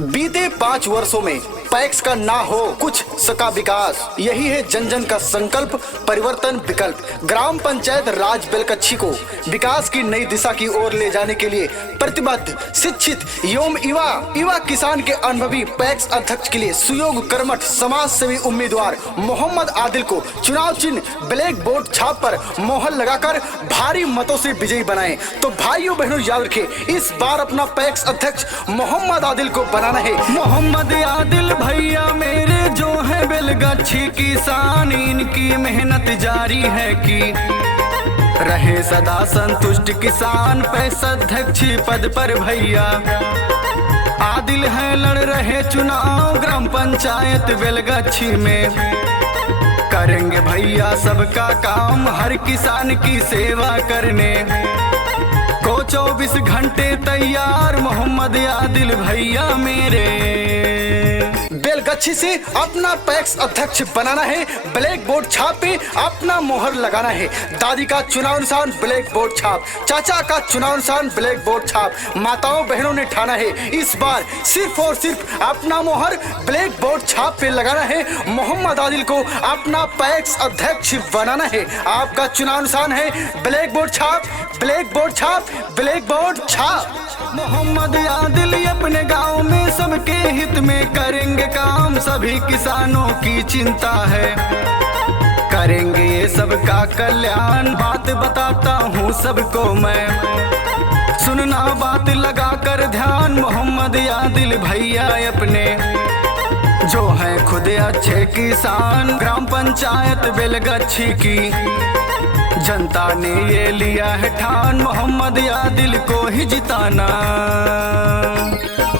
बीते 5 वर्षों में पैक्स का ना हो कुछ सका विकास, यही है जन जन का संकल्प, परिवर्तन विकल्प। ग्राम पंचायत राज बेलकच्छी को विकास की नई दिशा की ओर ले जाने के लिए प्रतिबद्ध, शिक्षित एवं युवा किसान के अनुभवी पैक्स अध्यक्ष के लिए सुयोग्य कर्मठ समाज सेवी उम्मीदवार मोहम्मद आदिल को चुनाव चिन्ह ब्लैक बोर्ड छाप पर मोहर लगाकर भारी मतों से विजयी बनाएं। तो भाइयों बहनों याद रखें, इस बार अपना पैक्स अध्यक्ष मोहम्मद आदिल को बनाना है। मोहम्मद आदिल भैया मेरे जो है बेलगच्छी किसान, इनकी मेहनत जारी है कि रहे सदा संतुष्ट किसान। पैक्स अध्यक्ष पद पर भैया आदिल है, लड़ रहे चुनाव ग्राम पंचायत बेलगच्छी में। करेंगे भैया सबका काम, हर किसान की सेवा करने को 24 घंटे तैयार मोहम्मद आदिल भैया मेरे। बेलगच्छी से अपना पैक्स अध्यक्ष बनाना है, ब्लैक बोर्ड छाप पे अपना मोहर लगाना है। दादी का चुनाव निशान ब्लैक बोर्ड छाप, चाचा का चुनाव निशान ब्लैक बोर्ड छाप। माताओं बहनों ने ठाना है, इस बार सिर्फ और सिर्फ अपना मोहर ब्लैक बोर्ड छाप पे लगाना है। मोहम्मद आदिल को अपना पैक्स अध्यक्ष बनाना है। आपका चुनाव निशान है ब्लैक बोर्ड छाप, ब्लैक बोर्ड छाप, ब्लैक बोर्ड छाप। मोहम्मद आदिल अपने गांव में सबके हित में करेंगे काम, सभी किसानों की चिंता है, करेंगे ये सबका कल्याण। बात बताता हूँ सबको मैं, सुनना बात लगा कर ध्यान। मोहम्मद आदिल भैया अपने जो है खुद अच्छे किसान, ग्राम पंचायत बेलगच्छी की जनता ने ये लिया है ठान, मोहम्मद आदिल को ही जिताना।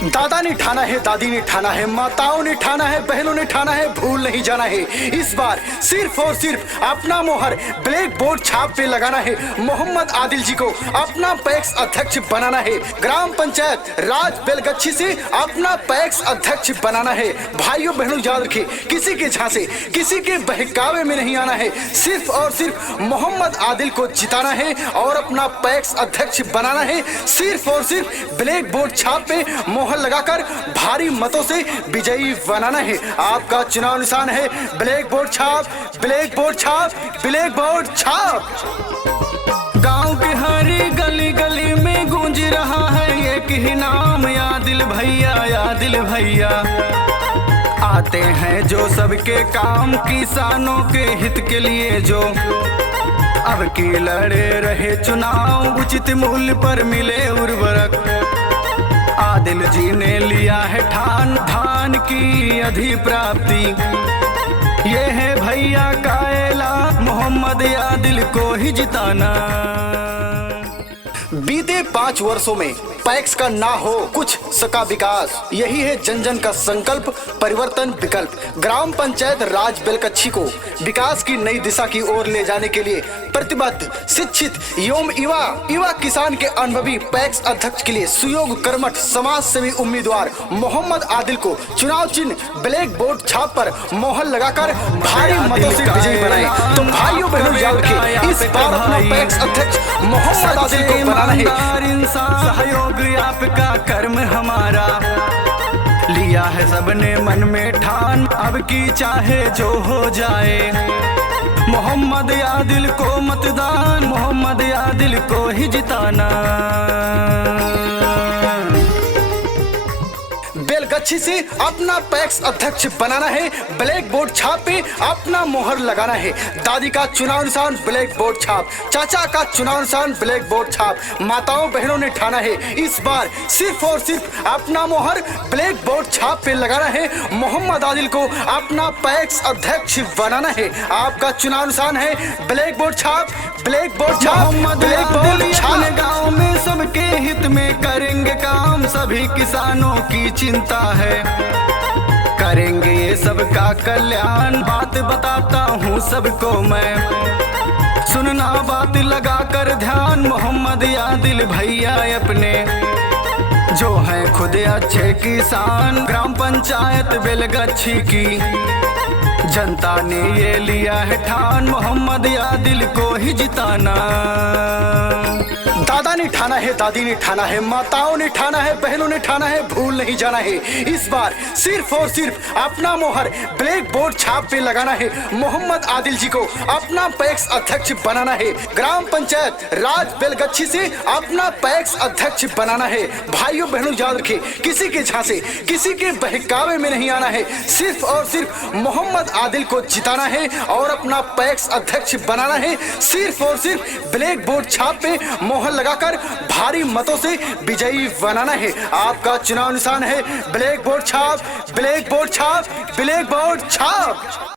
दादा ने ठाना है, दादी ने ठाना है, माताओं ने ठाना है, बहनों ने ठाना है, भूल नहीं जाना है। इस बार सिर्फ और सिर्फ अपना मोहर ब्लैक बोर्ड छाप पे लगाना है। मोहम्मद आदिल जी को अपना पैक्स अध्यक्ष बनाना है। ग्राम पंचायत राज बेलगच्छी से अपना पैक्स अध्यक्ष बनाना है। भाइयों बहनों याद रखें, किसी के झांसे, किसी के बहकावे में नहीं आना है। सिर्फ और सिर्फ मोहम्मद आदिल को जिताना है और अपना पैक्स अध्यक्ष बनाना है। सिर्फ और सिर्फ ब्लैक बोर्ड छाप पे मोहर लगाकर भारी मतों से विजयी बनाना है। आपका चुनाव निशान है ब्लैक बोर्ड छाप, ब्लैक बोर्ड छाप, ब्लैक बोर्ड छाप। गांव की हर गली गली में गूंज रहा है एक ही नाम, आदिल भैया, आदिल भैया। आते हैं जो सबके काम, किसानों के हित के लिए जो अब की लड़े रहे चुनाव। उचित मूल्य पर मिले उर्वरक, आदिल जी ने लिया है ठान, धान की अधिप्राप्ति ये है भैया का ऐलान, मोहम्मद आदिल को ही जिताना। बीते 5 वर्षों में पैक्स का ना हो कुछ सका विकास, यही है जन जन का संकल्प, परिवर्तन विकल्प। ग्राम पंचायत राज बेलकच्छी को विकास की नई दिशा की ओर ले जाने के लिए प्रतिबद्ध, शिक्षित एवं युवा किसान के अनुभवी पैक्स अध्यक्ष के लिए सुयोग्य कर्मठ समाज सेवी उम्मीदवार मोहम्मद आदिल को चुनाव चिन्ह ब्लैक बोर्ड छाप पर मोहर लगाकर भारी मतों से विजयी बनाए। तो भाइयों बहनों याद रखें, इस बार अपना पैक्स अध्यक्ष मोहम्मद आदिल को बनाना है। सहयोग आपका कर्म हमारा, लिया है सबने मन में ठान, अब की चाहे जो हो जाए। मोहम्मद आदिल को मतदान, मोहम्मद आदिल को ही जिताना। बेलगच्छी से अपना पैक्स अध्यक्ष बनाना है, ब्लैक बोर्ड छाप पे अपना मोहर लगाना है। दादी का चुनाव निशान ब्लैक बोर्ड छाप, चाचा का चुनाव निशान ब्लैक बोर्ड छाप। माताओं बहनों ने ठाना है, इस बार सिर्फ और सिर्फ अपना मोहर ब्लैक बोर्ड छाप पे लगाना है। मोहम्मद आदिल को अपना पैक्स अध्यक्ष बनाना है। आपका चुनाव निशान है ब्लैक बोर्ड छाप, ब्लैक बोर्ड छाप, ब्लैक बोर्ड छाप। गाँव में सबके हित में करेंगे काम, सभी किसानों की चिंता है, करेंगे ये सबका कल्याण। बात बताता हूँ सबको मैं, सुनना बात लगा कर ध्यान। मोहम्मद आदिल भैया अपने जो है खुद अच्छे किसान, ग्राम पंचायत बेलगच्छी की जनता ने ये लिया है ठान, मोहम्मद आदिल को ही जिताना। दादा ने ठाना है, दादी ने ठाना है, माताओं ने ठाना है, बहनों ने ठाना है, भूल नहीं जाना है। इस बार सिर्फ और सिर्फ अपना मोहर ब्लैक बोर्ड छाप पे लगाना है। मोहम्मद आदिल जी को अपना पैक्स अध्यक्ष बनाना है। ग्राम पंचायत राज बेलगच्छी से अपना पैक्स अध्यक्ष बनाना है। भाइयों बहनों याद रखें, किसी के झांसे, किसी के बहकावे में नहीं आना है। सिर्फ और सिर्फ मोहम्मद आदिल को जिताना है और अपना पैक्स अध्यक्ष बनाना है। सिर्फ और सिर्फ ब्लैक बोर्ड छाप पे मोहर लगाकर भारी मतों से विजयी बनाना है। आपका चुनाव निशान है ब्लैक बोर्ड छाप, ब्लैक बोर्ड छाप, ब्लैक बोर्ड छाप।